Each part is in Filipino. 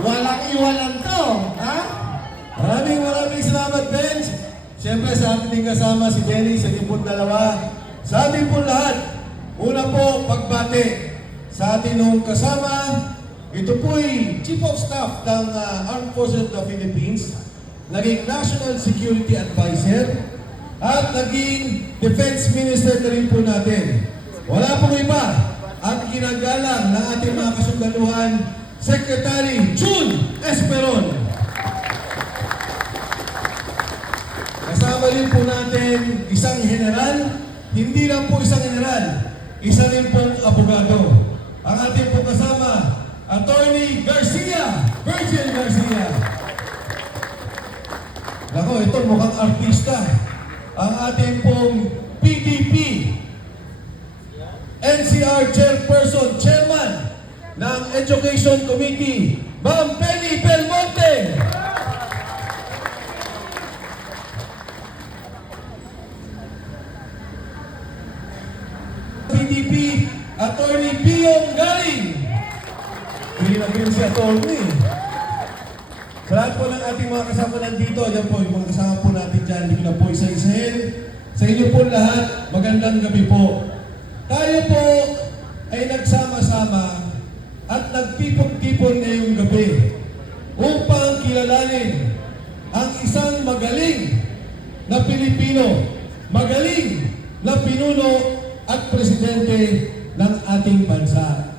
Walang iwanan to, ha? Maraming salamat, Benz. Siyempre sa ating din kasama si Jenny sa ating pong dalawa. Sa ating pong lahat, una po pagbati sa ating nung kasama. Ito po'y Chief of Staff ng Armed Forces of the Philippines, naging National Security Advisor, at naging Defense Minister na rin po natin. Wala pong iba at ginagalang ng ating mga kasundaluhan, Secretary June Esperon. Kasama rin po natin isang general, hindi lang po isang general, isa rin pong abogado. Ang ating pong kasama, Attorney Garcia, Virgil Garcia. Nako, ito mukhang artista. Ang ating pong PDP, NCR Chairperson, Chairman ng Education Committee, Ma'am Penny Belmonte. PDP, Attorney Piyong Galing. Hindi na rin si Attorney. Sa lahat po ng ating mga kasama nandito, yan po, yung mga kasama po natin dyan, hindi ko na po isa-isahin. Sa inyo po lahat, magandang gabi po. Tayo po ay nagsama-sama at nagtipon-tipon ngayong gabi upang kilalanin ang isang magaling na Pilipino, magaling na pinuno at presidente ng ating bansa.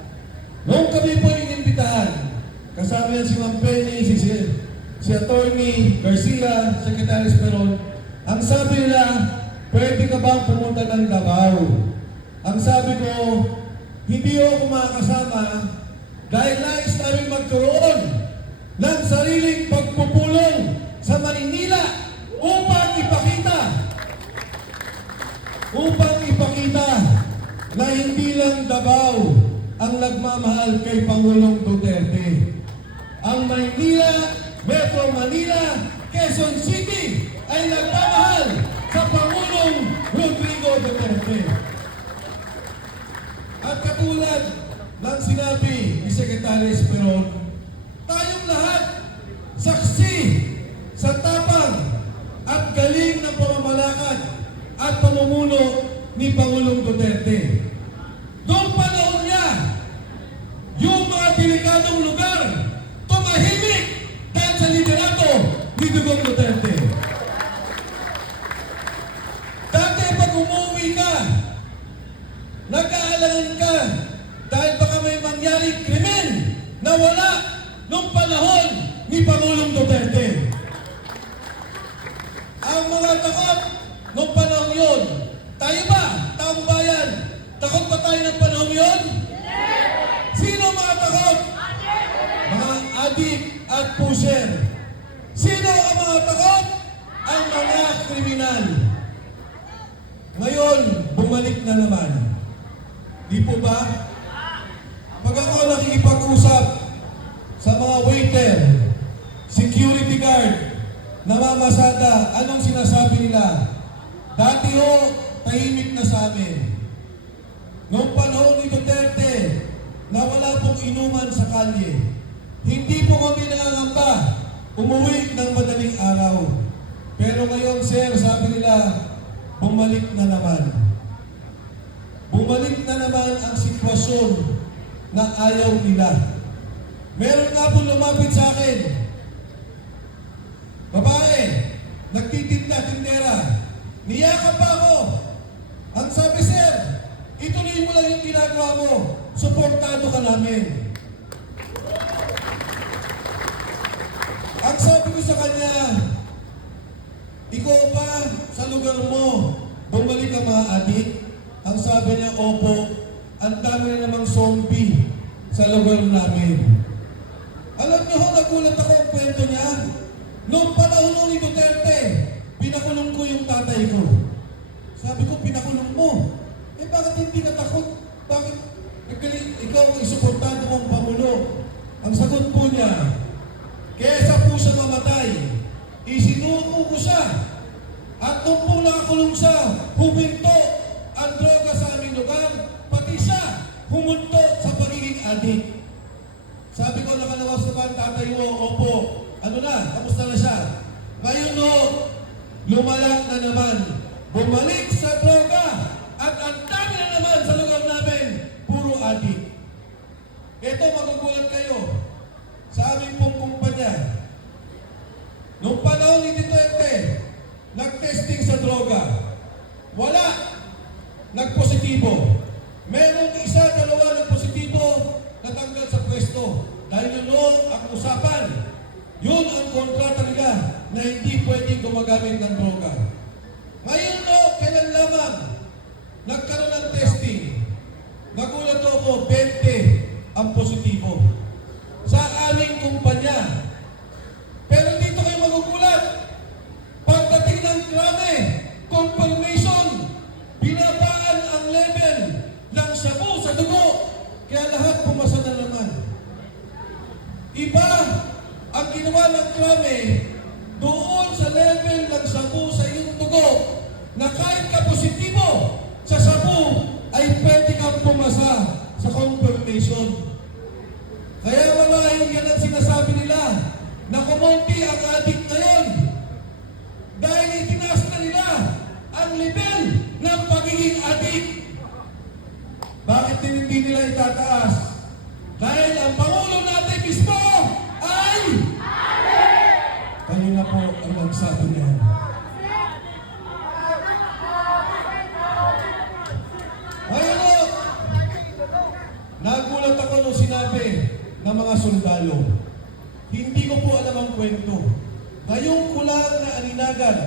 Noong kami po inimbitahan, kasama yan si Ma'am Penny, si Attorney Garcia, Secretary Esperon, ang sabi nila, pwede ka bang pumunta ng Davao? Ang sabi ko, hindi ako makakasama dahil nais namin magkaroon ng sariling pagpupulong sa Maynila upang ipakita na hindi lang Davao ang nagmamahal kay Pangulong Duterte. Ang Maynila, Metro Manila, Quezon City ay nagmamahal sa Pangulong Rodrigo Duterte. At katulad ng sinabi ni Secretary Esperon, tayong lahat saksi sa tapang at galing ng pamamalakad at pamumuno ni Pangulong Duterte. Noong panahon niya, yung mga delikadong lugar tumahimik dahil sa liderato ni Dugong Duterte. Dati pag umuwi ka, nag-aalangan ka dahil baka may mangyaring krimen na wala noong panahon ni Pangulong Duterte. Ang mga takot noong panahon yun, tayo ba, taong bayan, takot ba tayo ng panahon yun? Sino mga takot? Mga adik at pusher. Sino ang mga takot? Ang mga kriminal. Ngayon, bumalik na naman. Di po ba? Pag ako nakikipag-usap sa mga waiter, security guard, namamasada, anong sinasabi nila? Dati ho, tahimik na sa amin. Noong panahon ni Duterte, na wala pong inuman sa kalye, hindi po kami nangangamba umuwi ng madaling araw. Pero ngayon, sir, sabi nila, bumalik na naman. Bumalik na naman ang sitwasyon na ayaw nila. Meron nga po lumapit sa akin. Babae, nagtitinda, tindera. Niyakap pa ako. Ang sabi, sir, ituloy mo lang yung ginagawa mo. Suportado ka namin. Ang sabi ko sa kanya, ikaw ba sa lugar mo, bumalik ang mga adik? Ang sabi niya, opo, ang dami na namang zombie sa lugar namin. Alam niyo ho, nagulat ako ang kwento niya. Noong panahon ni Duterte, pinakulong ko yung tatay ko. Sabi ko, pinakulong mo? Eh bakit hindi natakot? Bakit? Ikaw ang isuportado mong pamulo. Ang sagot po niya, kesa po siya mamatay, isinuko ko siya. At nung po nakakulong siya, huminto ang droga sa aming lugar, pati siya humunto sa pagiging adik. Sabi ko, nakalawas na ba ang tatay mo? Opo. Ano na? Kamusta na siya? Ngayon no, lumala na naman. Bumalik sa droga. At ang dami na naman sa lugar namin, puro adik. Ito, magugulat kayo. Sa aming pong kumpanya, nung panahon ni Duterte, nag-testing sa droga. Wala. Nagpositibo. Merong isa, dalawa nagpositibo, natanggal sa pwesto. Dahil yun ang usapan. Yun ang kontrata nila na hindi pwedeng gumagamit ng droga. Ngayon no, kailan lamang nagkaroon ng testing. Nagulat ako, 20 ang positibo sa aming kumpanya. Pero dito kayo magugulat. Pagdating ng krame, confirmation, binabaan ang level ng sabu sa dugo. Kaya lahat pumasa na naman. Iba ang ginawa ng krame doon sa level ng sabu sa iyong dugo na kahit ka positibo sa sabu ay pwede kang pumasa sa confirmation. Kaya mga yan ang sinasabi nila na kumunti ang adik ngayon dahil itinaas na nila ang level ng pagiging adik. Bakit din hindi nila itataas? Dahil ang Pangulo natin mismo ay kanina po ang nagsabi niya. Ngayon o, nagulat ako nung sinabi ng mga sundalo. Hindi ko po alam ang kwento. Ngayong ko lang na aninagan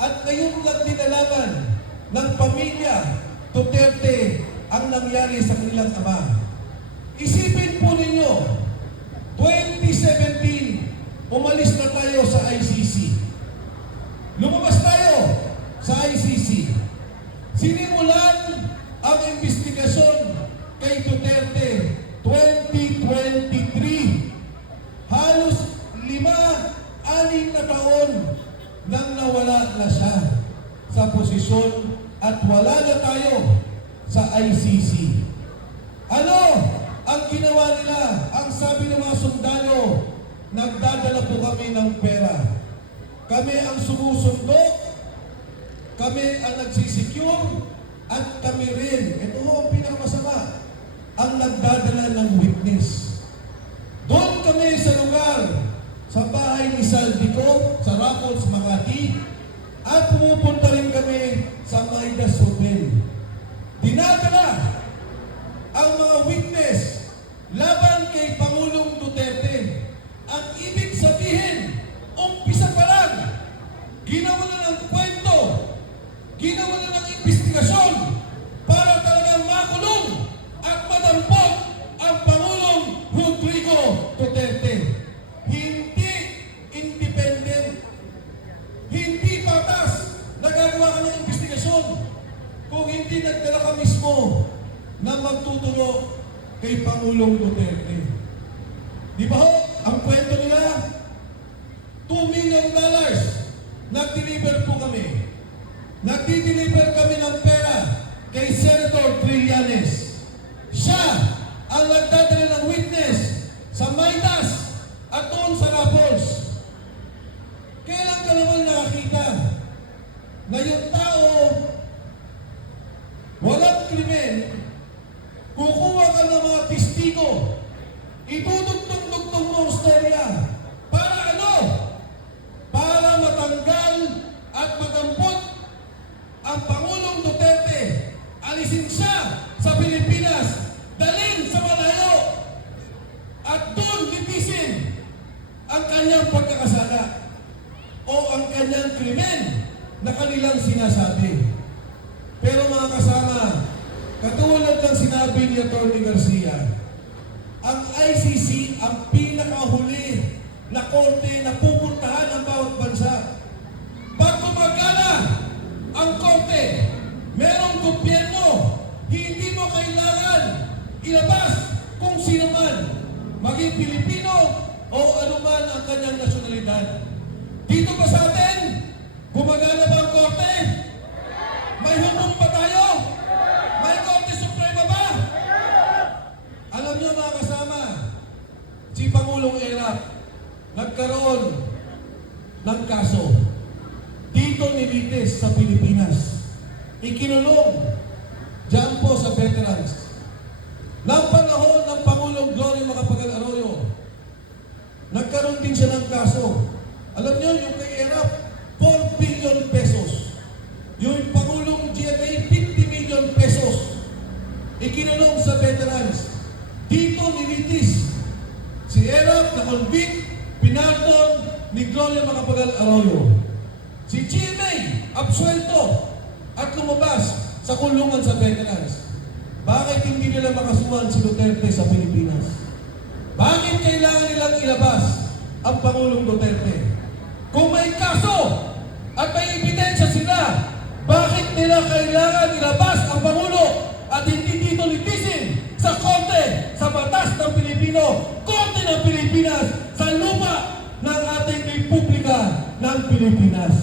at ngayon lang dinalaman ng pamilya Duterte ang nangyari sa kanilang ama. Isipin po ninyo, 2017, umalis na tayo sa ICC. Lumabas tayo sa ICC. Sinimulan ang investigasyon kay Duterte 2023. Halos 5-6 na taon nang nawala na siya sa posisyon at wala na tayo sa ICC. Ano ang ginawa nila? Ang sabi ng mga sundalo, nagdadala po kami ng pera. Kami ang sumusundo, kami ang nagsisecure, at kami rin, ito ho ang pinakamasama, ang nagdadala ng witness. Doon kami sa lugar, sa bahay ni Saldico, sa Raffles, Makati, at pumupunta rin kami sa Midas Hotel. Dinadala ang mga witness laban kay Pangulong Duterte. Ang ibig sabihin, umpisa pa lang, ginawa na ng kwento, ginawa na ng investigasyon para talagang makulong at madampot ang Pangulong Rodrigo Duterte. Hindi independent, hindi patas, nagagawa ka ng investigasyon kung hindi nagdala ka mismo na magtuturo kay Pangulong Duterte. Di ba ho, ang kwento nila, $2 million nag-deliver po kami. Nagdi-deliver kami ng pera kay Senator Trillanes. Siya ang nagdadala ng witness sa Midas at doon sa Raffles. Kailan ka naman nakakita na yung tao walang krimen, kukuha ka ng mga testigo, idudugtong-dugtong mo ang storya. Para ano? Para matanggal at madampot ang Pangulong Duterte. Alisin siya sa Pilipinas, dalhin sa malayo, at doon litisin ang kanyang pagkakasala o ang kanyang krimen na kanilang sinasabi. Pero mga kasama, katulad ng sinabi ni Atty. Garcia, ang ICC ang pinakahuli na korte na pupuntahan ng bawat bansa. Pag gumagana ang korte, merong gobyerno, hindi mo kailangan ilabas kung sino man, maging Pilipino o anuman ang kanyang nasyonalidad. Dito ba sa atin, gumagana ba ang korte? May hukom ba tayo? May Korte Suprema ba? Alam niyo mga kasama, si Pangulong Erap nagkaroon ng kaso dito nilitis sa Pilipinas. Ikinulong diyan po sa veterans. Nang panahon ng Pangulong Glory Macapagal Arroyo, nagkaroon din siya ng kaso. Alam niyo, yung kay Erap, 4 billion pesos. Yung Pangulong GMA, 50 million pesos. Ikinulong sa veterans. Dito nilitis si Erap na convict, pinardon ni Gloria Macapagal Arroyo. Si GMA, absuelto at lumabas sa kulungan sa veterans. Bakit hindi nila makasuhan si Duterte sa Pilipinas? Bakit kailangan nilang ilabas ang Pangulong Duterte? Kung may kaso at may ebidensya sila, bakit nila kailangan ilabas ang Pangulo at hindi dito litisin sa korte, sa batas ng Pilipino, korte ng Pilipinas, sa lupa ng ating Republika ng Pilipinas?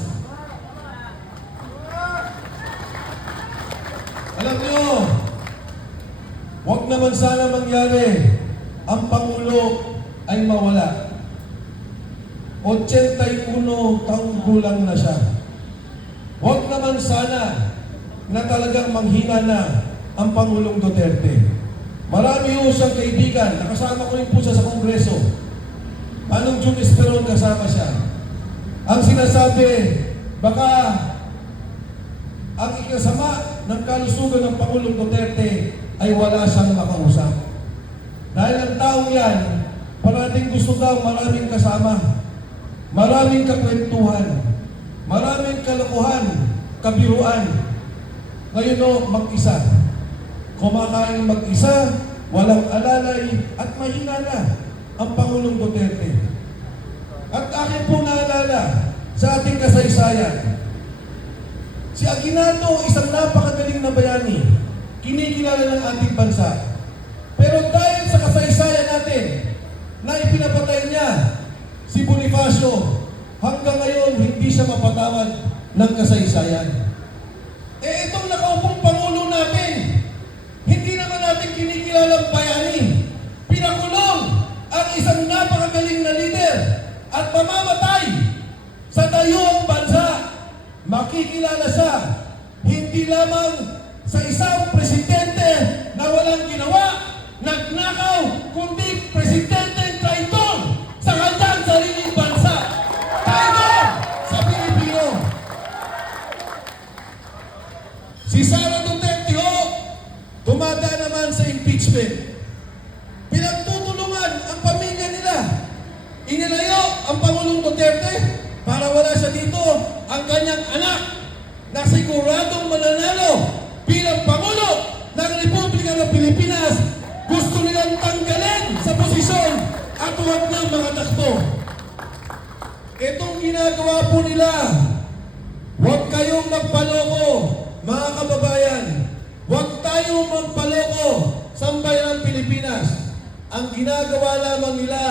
Alam niyo, huwag naman sana mangyari ang Pangulo ay mawala. 81 taong gulang na siya. Huwag naman sana na talagang manghina na ang Pangulong Duterte. Marami ho siyang kaibigan. Nakasama ko rin po siya sa Kongreso. Anong June Esperon kasama siya? Ang sinasabi, baka ang ikasama ng kalusugan ng Pangulong Duterte ay wala siyang makausap. Dahil ang taong yan, parating gusto daw maraming kasama, maraming kakwentuhan, maraming kalokohan, kabiruan. Ngayon o, mag-isa. Kumakain mag-isa, walang alalay, at mahina na ang Pangulong Duterte. At akin po naalala sa ating kasaysayan, si Aguinaldo, isang napakagaling na bayani, kinikilala ng ating bansa. Pero dahil sa kasaysayan natin, na ipinapatay niya si Bonifacio, hanggang ngayon hindi siya mapatawad ng kasaysayan. Eh itong nakaupong Pangulo natin, hindi naman natin kinikilalang bayani. Pinakulong ang isang napakagaling na leader at mamamatay sa dayuang bansa. Makikilala siya hindi lamang sa isang presidente na walang ginawa, nagnakaw, kundi presidente traitor sa kanyang sariling bansa. Traitor sa Pilipino. Si Sara Duterte ho, tumada naman sa impeachment. Pinagtutulungan ang pamilya nila. Inilayo ang Pangulong Duterte para wala siya dito ang kanyang anak na siguradong mananalo bilang Pangulo ng Republika ng Pilipinas. Gusto nilang tanggalin sa posisyon at huwag nang makatakbo. Itong ginagawa po nila, huwag kayong magpaloko, mga kababayan. Huwag tayong magpaloko sa bayan ng Pilipinas. Ang ginagawa lamang nila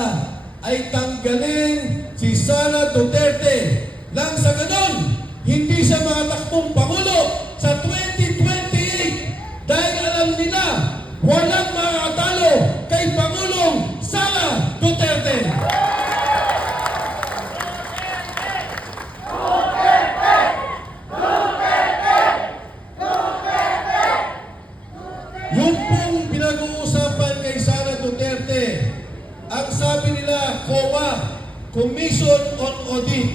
ay tanggalin si Sara Duterte. Nang sa ganon, hindi siya makatakbong Pangulo sa 2028 dahil alam nila walang makakatalo kay Pangulong Sara Duterte. Yung pong pinag-uusapan kay Sara Duterte, ang sabi nila, COA, Commission on Audit,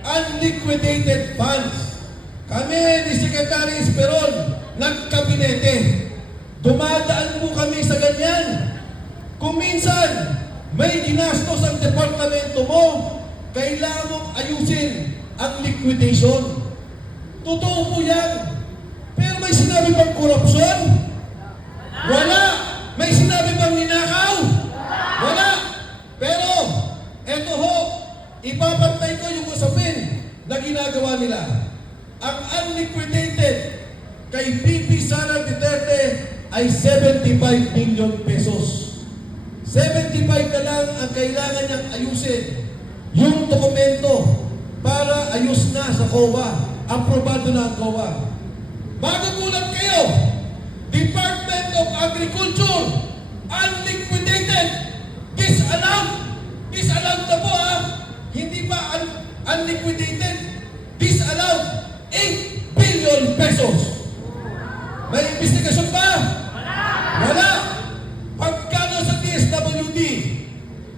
unliquidated funds. Kami ni Secretary Esperon, nagkabinete. Dumadaan po kami sa ganyan. Kung minsan, may ginastos ang departamento mo, kailangan mong ayusin ang liquidation. Totoo po yan. Pero may sinabi bang korupsyon? Wala. May sinabi bang ninakaw? Wala. Pero, eto ho, ipapantay ko yung usapin na ginagawa nila. Ang unliquidated kay VP Sara Duterte ay 75 billion pesos. 75 na lang ang kailangan niyang ayusin. Yung dokumento para ayos na sa COA. Aprobado na ang COA. Magugulat kayo, Department of Agriculture, unliquidated, disallowed. Disallowed na po ha. Hindi pa unliquidated. Disallowed. 8 billion pesos. May investigasyon ba? Wala. Pagkano sa DSWD,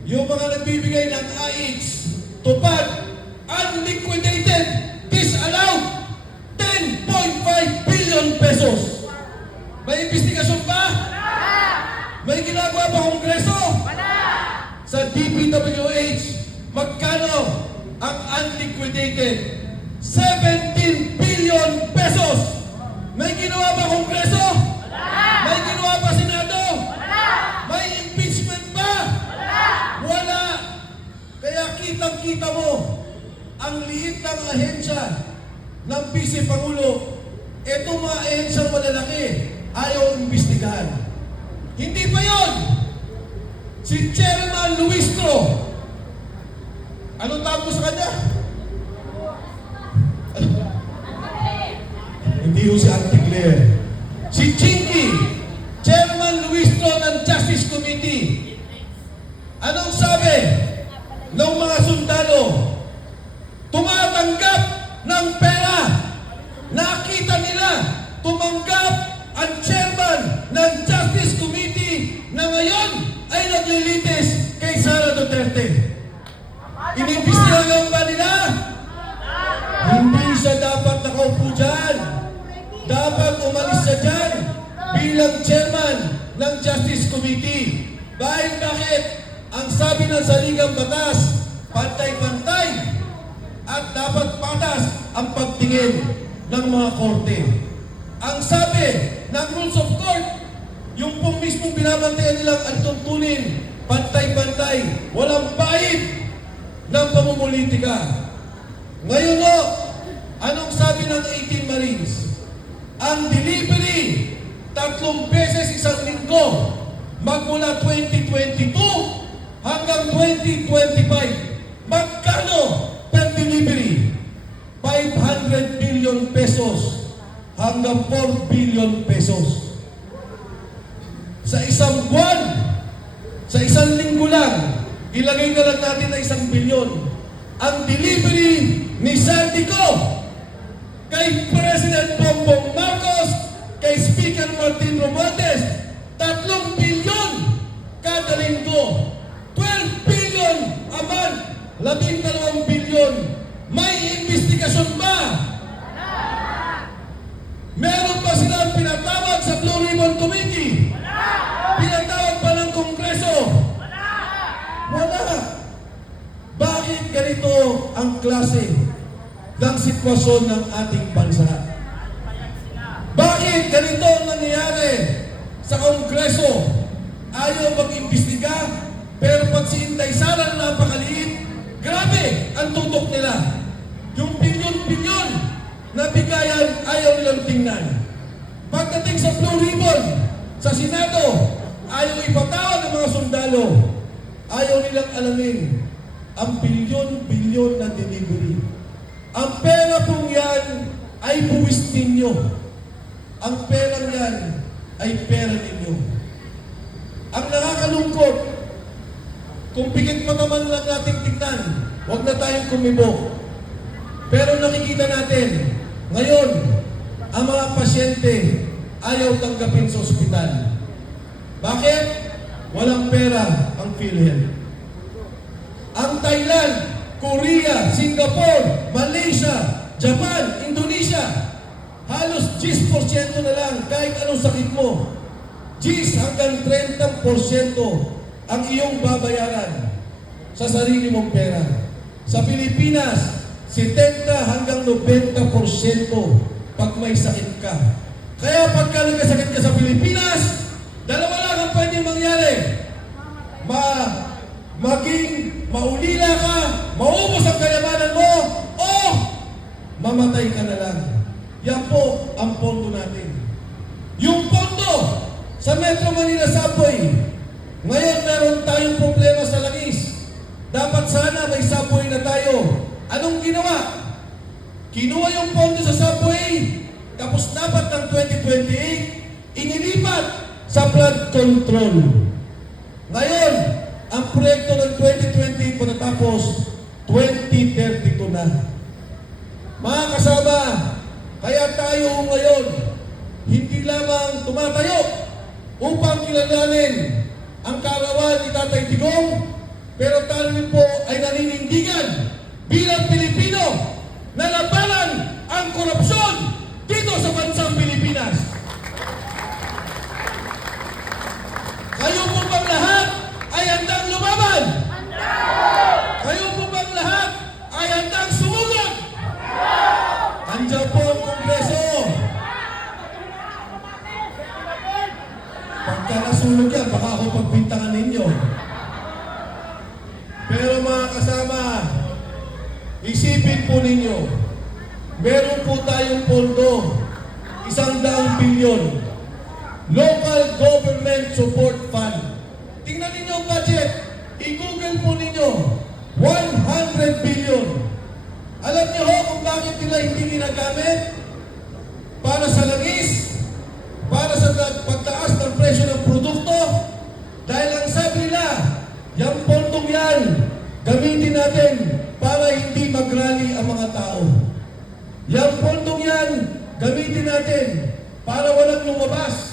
yung mga nagbibigay ng AIX, tupad, unliquidated, disallowed, 10.5 billion pesos. May investigasyon ba? May ginagawa ba Kongreso? Sa DPWH, magkano ang unliquidated? 17 billion pesos. May ginawa ba Kongreso? May ginawa ba Senado? May impeachment ba? Wala. Kaya kitang-kita mo, ang liit ng ahensya ng Vice Pangulo, etong mga ahensyang malalaki, ayaw imbestigahan. Hindi pa yon. Si Chairman Luistro, anong tawag mo sa kanya? Hindi ho si Auntie Claire. Si Chinky, Chairman Luistro ng Justice Committee. Anong sabi ng mga sundalo? Tumatanggap ng pera. Nakita nila, tumanggap ang chairman ng Justice Committee na ngayon ay naglilitis kay Sara Duterte. Inimbestigahan ba nila? Hindi siya dapat nakaupo dyan. Dapat umalis siya dyan bilang chairman ng Justice Committee. Dahil bakit? Ang sabi ng saligang batas, pantay-pantay at dapat patas ang pagtingin ng mga korte. Ang sabi ng rules of court, yung pong mismong binabantayan nilang antuntunin, pantay-pantay, walang bahid ng pamumulitika. Ngayon o, anong sabi ng 18 Marines? Ang delivery, 3 beses isang linggo, magmula 2022 hanggang 2025. Magkano per delivery? 500 billion pesos hanggang 4 billion pesos. Sa isang buwan, sa isang linggo lang, ilagay na lang natin na 1 bilyon. Ang delivery ni Santico kay President Bongbong Marcos, kay Speaker Martin Romualdez, 3 bilyon kada linggo. 12 billion a month, 12 bilyon. May investigasyon ba? Meron pa silang pinatawag sa Blue Ribbon Committee? Pinatawag pa ng Kongreso? Wala. Bakit ganito ang klase ng sitwasyon ng ating bansa? Bakit ganito ang nangyayari sa Kongreso? Ayaw mag-imbestiga, pero pag si Inday Sara na napakaliit, grabe ang tutok nila. Yung bilyon-bilyon na bigayan, ayaw nilang tingnan. Pagdating sa Blue Ribbon, sa Senado, ayaw ipatawag ng mga sundalo. Ayaw nilang alamin ang bilyon-bilyon na delivery. Ang pera pong yan ay buwis ninyo. Ang perang yan ay pera ninyo. Ang nakakalungkot, kung pikit mata man lang natin tignan, huwag na tayong kumibok. Pero nakikita natin, ngayon, ang mga pasyente ayaw tanggapin sa ospital. Bakit? Walang pera ang PhilHealth. Ang Thailand, Korea, Singapore, Malaysia, Japan, Indonesia, halos 10% na lang kahit anong sakit mo. 10 hanggang 30% ang iyong babayaran sa sarili mong pera. Sa Pilipinas, 70 hanggang 90% pag may sakit ka. Kaya pagka nagkasakit ka sa Pilipinas, dalawa lang ang pwedeng mangyari. Maging maulila ka, maubos ang kayamanan mo, o mamatay ka na lang. Yan po ang pondo natin. Yung pondo sa Metro Manila Subway, ngayon meron tayong problema sa langis. Dapat sana may subway na tayo. Anong ginawa? Kinuha yung pondo sa subway, tapos dapat ng 2028, inilipat sa flood control. Ngayon, ang ang proyekto ng 2020 patatapos 2032 na. Mga kasama, kaya tayo ngayon hindi lamang tumatayo upang kilalanin ang kaarawan ni Tatay Digong, pero tayo rin po ay naninindigan bilang Pilipino na labanan ang korupsyon dito sa bansang Pilipinas. Kayo po bang lahat ay handang lumaban? Kayo po bang lahat ay handang sumugod? Andiyan po ang Kongreso. Pagka nasunog yan, baka ako pagbintangan ninyo. Pero mga kasama, isipin po ninyo, meron po tayong pondo, 100 bilyon. Local Government Support Fund. Tingnan ninyo ang budget. I-google po ninyo. 100 billion. Alam niyo ho kung bakit nila hindi ginagamit? Para sa langis? Para sa pagtaas ng presyo ng produkto? Dahil ang sabi nila, yung pondong yan, gamitin natin para hindi mag-rally ang mga tao. Yung pondong yan, gamitin natin para walang lumabas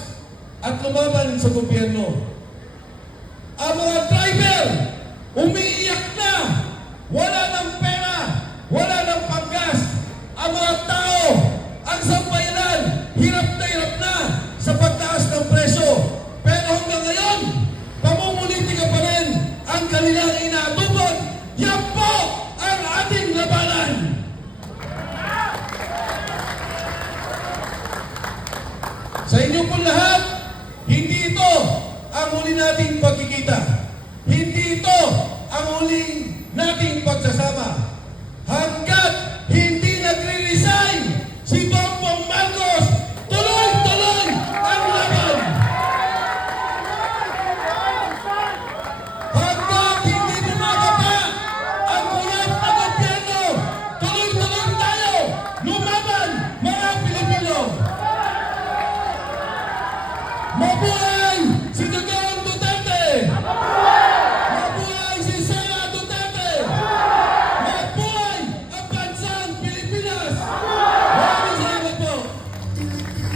at lumaban sa gobyerno. Ang mga driver, umiiyak na, wala ng pera, wala ng panggas. Ang mga tao, ang sambayanan, hirap na sa pagtaas ng presyo. Pero hanggang ngayon, pamumulitika pa rin ang kanilang inaatupag. Yan po ang ating labanan. Sa inyo po lahat, hindi ito ang huli nating pagkikita. Hindi ito ang huling